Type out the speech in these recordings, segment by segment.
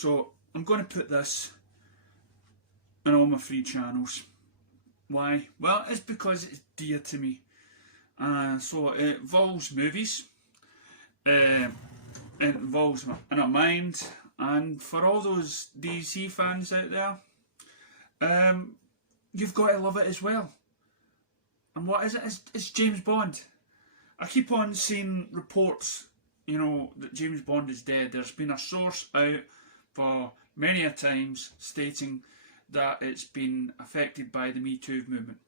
So I'm going to put this on all my free channels. Why? Well, it's because it's dear to me. So it involves movies, it involves in a mind, and for all those DC fans out there, you've got to love it as well. And what is it? It's James Bond. I keep on seeing reports, that James Bond is dead. There's been a source out for many a times stating that it's been affected by the Me Too movement.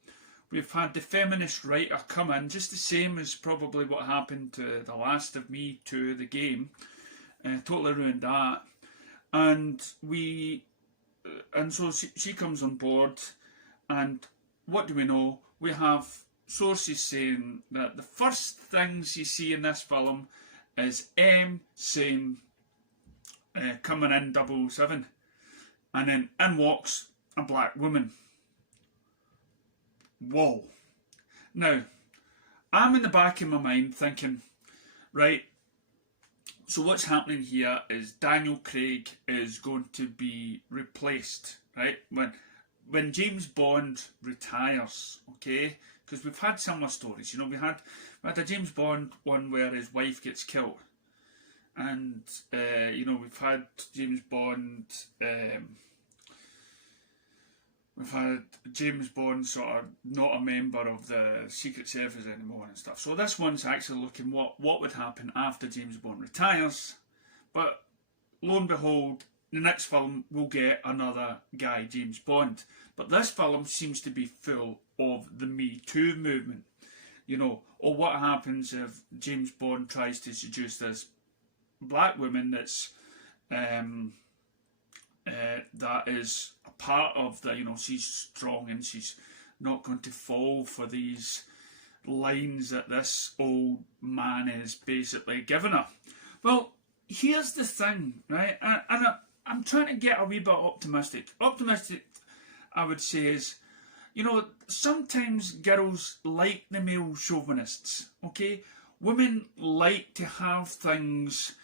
We've had the feminist writer come in, just the same as probably what happened to the last of Me Too, the game. Totally ruined that. And so she comes on board, and what do we know? We have sources saying that the first things you see in this film is M saying, coming in 007, and then in walks a black woman. Whoa. Now, I'm in the back of my mind thinking, right, so what's happening here is Daniel Craig is going to be replaced, right? When James Bond retires, okay? Because we've had similar stories, we had a James Bond one where his wife gets killed. And, we've had James Bond, sort of not a member of the Secret Service anymore and stuff. So this one's actually looking what would happen after James Bond retires. But lo and behold, the next film will get another guy, James Bond. But this film seems to be full of the Me Too movement. Or what happens if James Bond tries to seduce this black woman that's that is a part of the, she's strong and she's not going to fall for these lines that this old man is basically giving her. Well, here's the thing, right? And I'm trying to get a wee bit optimistic. Optimistic, I would say, is, sometimes girls like the male chauvinists, okay? Women like to have things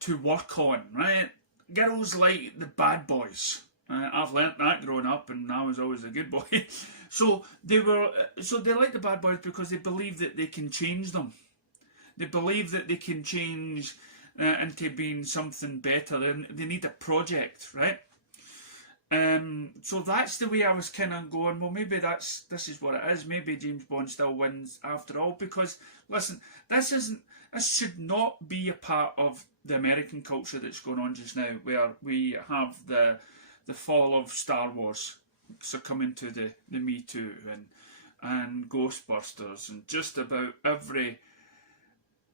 to work on, right? Girls like the bad boys. I've learnt that growing up, and I was always a good boy. So they like the bad boys because they believe that they can change them. They believe that they can change into being something better. They need a project, right? So that's the way I was kind of going, well, maybe this is what it is. Maybe James Bond still wins after all, because listen, this should not be a part of the American culture that's going on just now, where we have the fall of Star Wars succumbing to the Me Too and Ghostbusters, and just about every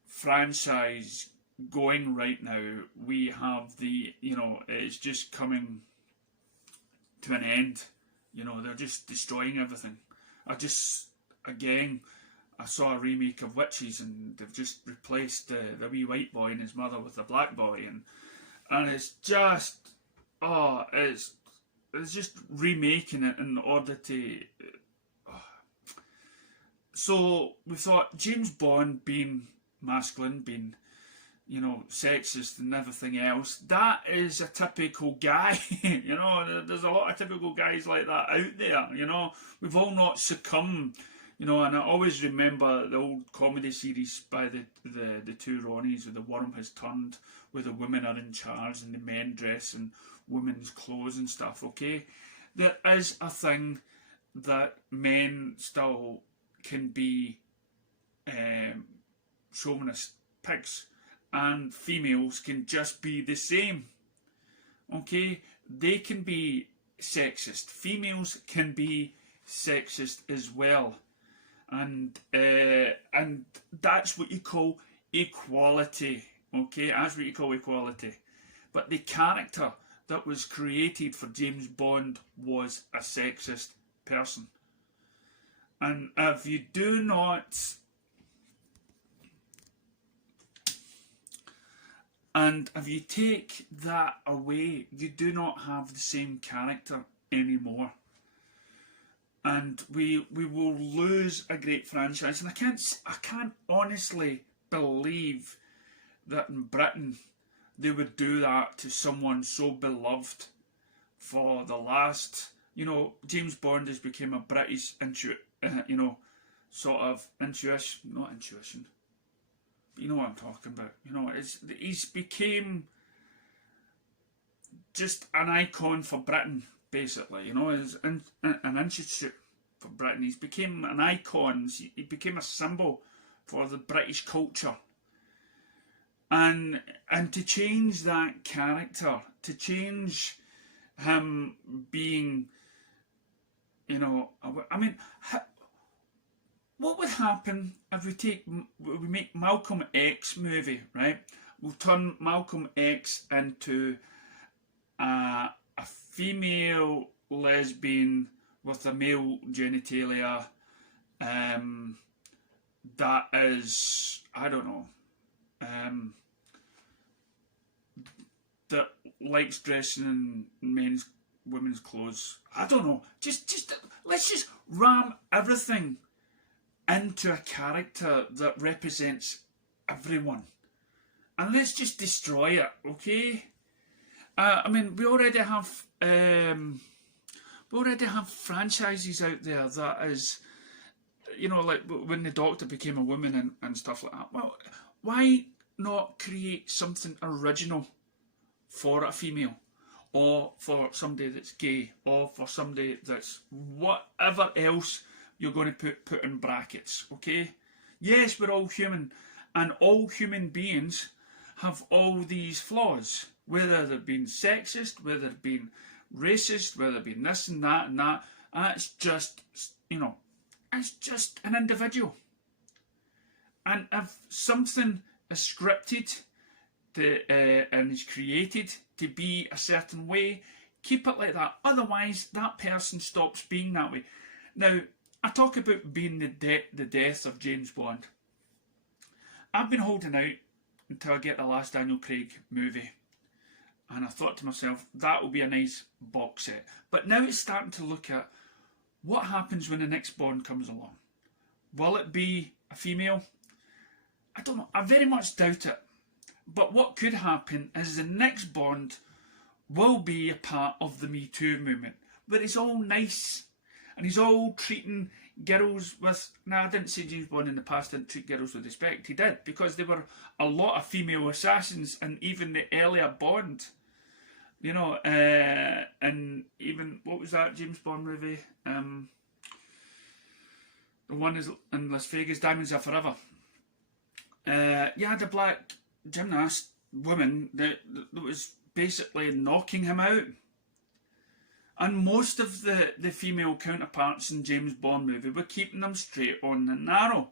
franchise going right now. We have it's just coming to an end. They're just destroying everything. I saw a remake of Witches, and they've just replaced the wee white boy and his mother with a black boy, and it's just it's just remaking it in order to. So we thought James Bond being masculine, being sexist and everything else, that is a typical guy. There's a lot of typical guys like that out there. We've all not succumbed. And I always remember the old comedy series by the two Ronnies, where the worm has turned, where the women are in charge and the men dress in women's clothes and stuff, okay? There is a thing that men still can be chauvinist pigs, and females can just be the same, okay? They can be sexist. Females can be sexist as well. And that's what you call equality, okay? That's what you call equality. But the character that was created for James Bond was a sexist person. And if you do not... And if you take that away, you do not have the same character anymore. And we will lose a great franchise. And I can't honestly believe that in Britain they would do that to someone so beloved for the last, James Bond has become a British sort of intuition, not intuition, but you know what I'm talking about. He's became just an icon for Britain, basically. As an institute for Britain. He's became an icon. He became a symbol for the British culture. And to change that character, to change him being, what would happen if we make Malcolm X movie, right? We'll turn Malcolm X into a female lesbian with a male genitalia that is, I don't know, that likes dressing in women's clothes. I don't know. Just let's just ram everything into a character that represents everyone, and let's just destroy it. Okay. We already have franchises out there that is, like when the Doctor became a woman and stuff like that. Well, why not create something original for a female, or for somebody that's gay, or for somebody that's whatever else you're going to put in brackets, okay? Yes, we're all human, and all human beings have all these flaws, whether they've been sexist, whether they've been racist, whether they've been this and that and that. It's just, it's just an individual. And if something is scripted and is created to be a certain way, keep it like that. Otherwise, that person stops being that way. Now, I talk about being the death of James Bond. I've been holding out until I get the last Daniel Craig movie. And I thought to myself, that will be a nice box set. But now it's starting to look at what happens when the next Bond comes along. Will it be a female? I don't know. I very much doubt it. But what could happen is the next Bond will be a part of the Me Too movement, where it's all nice and he's all treating girls with... Now, I didn't say James Bond in the past didn't treat girls with respect. He did, because there were a lot of female assassins, and even the earlier Bond, and even, what was that James Bond movie? The one is in Las Vegas, Diamonds Are Forever. The black gymnast woman that was basically knocking him out. And most of the female counterparts in James Bond movie were keeping them straight on the narrow.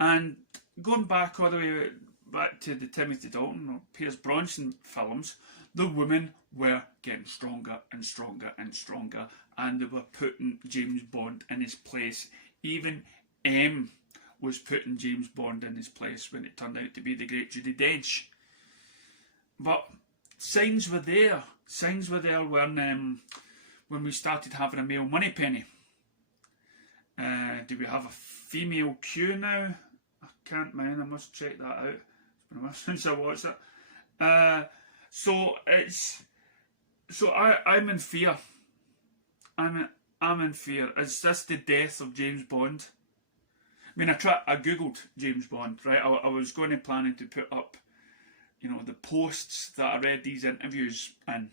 And going back all the way back to the Timothy Dalton or Pierce Brosnan films, the women were getting stronger and stronger and stronger, and they were putting James Bond in his place. Even M was putting James Bond in his place when it turned out to be the great Judi Dench. But signs were there. Signs were there when we started having a male Moneypenny. Do we have a female Q now? I can't mind. I must check that out. It's been a while since I watched it. I'm in fear. I'm in fear. Is this the death of James Bond? I googled James Bond, right? I was planning to put up, the posts that I read these interviews in.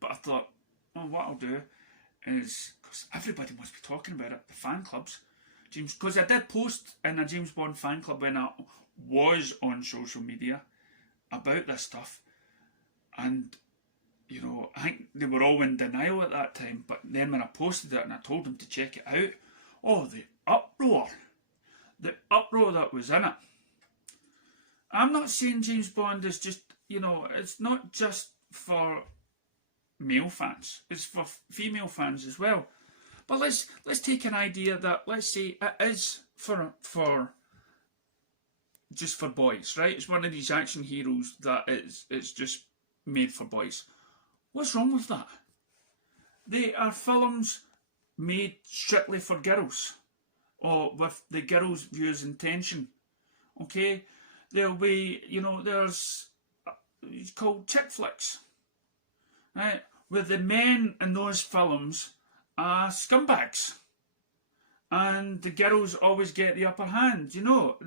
But I thought, what I'll do is, because everybody must be talking about it, the fan clubs, because I did post in a James Bond fan club when I was on social media about this stuff, and I think they were all in denial at that time. But then when I posted it and I told them to check it out, the uproar that was in it. I'm not saying James Bond is just, it's not just for male fans, it's for female fans as well. But let's take an idea that, let's say it is for just for boys, right? It's one of these action heroes that it's just made for boys. What's wrong with that? They are films made strictly for girls, or with the girls' views and intention. Okay, There'll be, there's it's called chick flicks, right? Where the men in those films are scumbags, and the girls always get the upper hand. So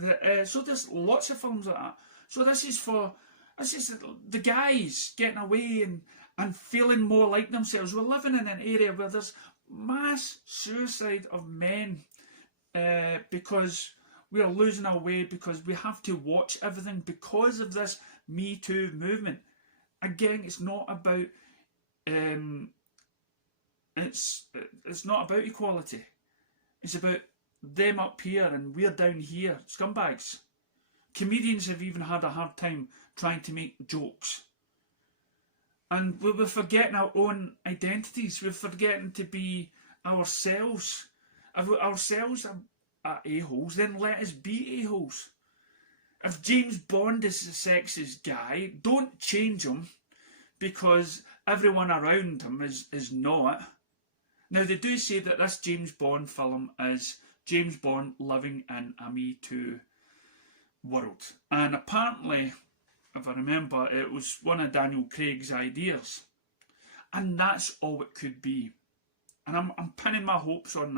there's lots of films like that. So this is the guys getting away and feeling more like themselves. We're living in an area where there's mass suicide of men because we are losing our way, because we have to watch everything because of this Me Too movement. Again, it's not about it's not about equality. It's about them up here and we're down here, scumbags. Comedians have even had a hard time trying to make jokes. And we're forgetting our own identities. We're forgetting to be ourselves. If ourselves are a-holes, then let us be a-holes. If James Bond is a sexist guy, don't change him because everyone around him is not. Now, they do say that this James Bond film is James Bond living in a Me Too world. And apparently, if I remember, it was one of Daniel Craig's ideas. And that's all it could be. And I'm pinning my hopes on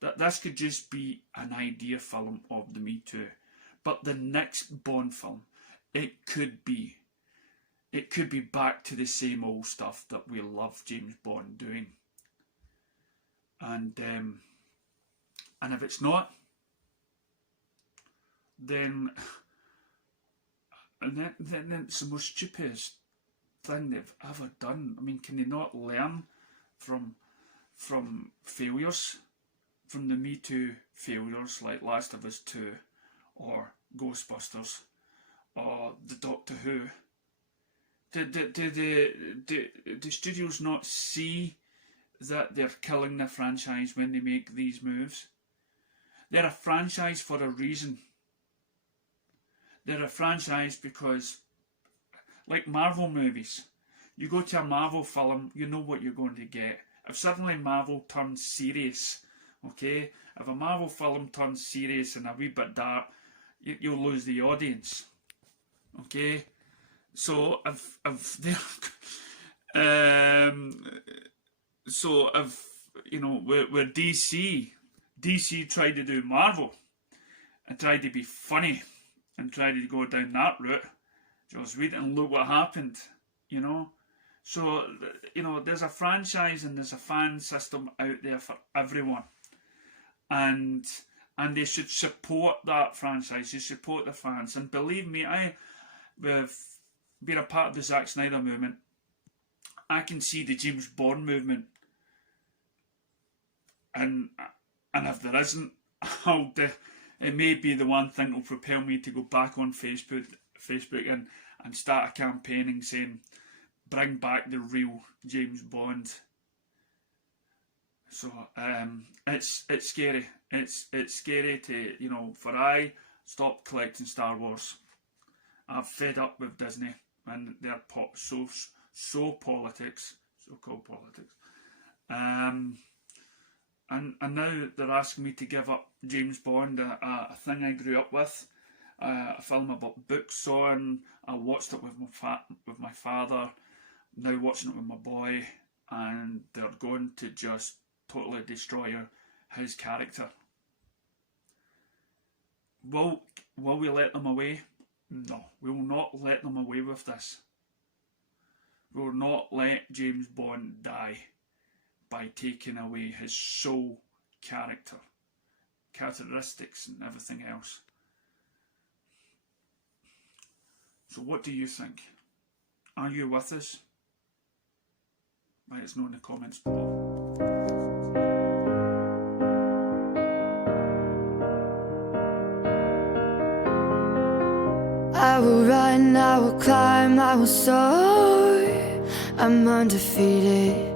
that this could just be an idea film of the Me Too. But the next Bond film, it could be back to the same old stuff that we love James Bond doing. And if it's not, then it's the most stupidest thing they've ever done. I mean, can they not learn from failures, from the Me Too failures like Last of Us 2 or Ghostbusters or the Doctor Who? Do the studios not see that they're killing the franchise when they make these moves? They're a franchise for a reason. They're a franchise because, like Marvel movies, you go to a Marvel film, you know what you're going to get. If suddenly Marvel turns serious, okay? If a Marvel film turns serious and a wee bit dark, you'll lose the audience, okay? So if they're where DC tried to do Marvel and tried to be funny and tried to go down that route, Joss Whedon, and look what happened, So, there's a franchise and there's a fan system out there for everyone. And they should support that franchise, they support the fans. And believe me, with being a part of the Zack Snyder movement, I can see the James Bond movement. And if there isn't, it may be the one thing that will propel me to go back on Facebook and start a campaigning saying, bring back the real James Bond. So it's scary. It's scary to for I stopped collecting Star Wars. I'm fed up with Disney and their so-called politics. And now they're asking me to give up James Bond, a thing I grew up with, a film about books on. I watched it with my father, now watching it with my boy, and they're going to just totally destroy his character. Will we let them away? No, we will not let them away with this. We will not let James Bond die by taking away his sole characteristics and everything else. So what do you think? Are you with us? Let us know in the comments below. I will run, I will climb, I will soar. I'm undefeated.